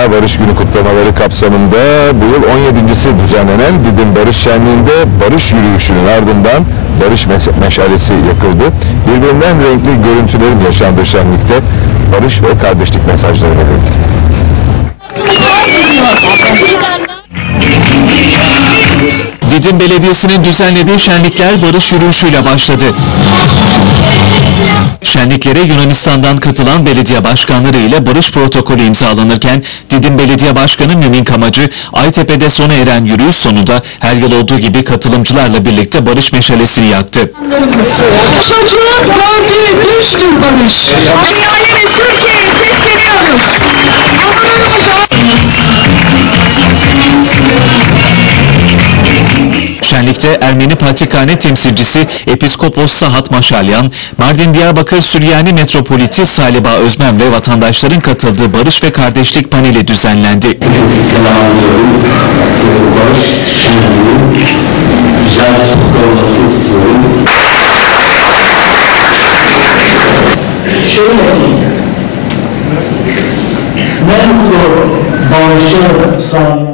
Dünya Barış Günü kutlamaları kapsamında bu yıl 17.si düzenlenen Didim Barış Şenliği'nde barış yürüyüşünün ardından barış meşalesi yakıldı. Birbirinden renkli görüntülerin yaşandığı şenlikte barış ve kardeşlik mesajları verildi. Didim Belediyesi'nin düzenlediği şenlikler barış yürüyüşüyle başladı. Şenliklere Yunanistan'dan katılan belediye başkanları ile barış protokolü imzalanırken Didim Belediye Başkanı Mümin Kamacı Aytepe'de sona eren yürüyüş sonunda her yıl olduğu gibi katılımcılarla birlikte barış meşalesini yaktı. Çocuğun gördüğü düştür barış. Dünyayı ve Şenlikte Ermeni Patrikhane temsilcisi Episkopos Sahat Maşalyan, Mardin Diyarbakır Süryani Metropoliti Saliba Özmen ve vatandaşların katıldığı barış ve kardeşlik paneli düzenlendi. Barış şenliği güzel olmasını istiyorum. Şöyle ne mutlu barışa sahip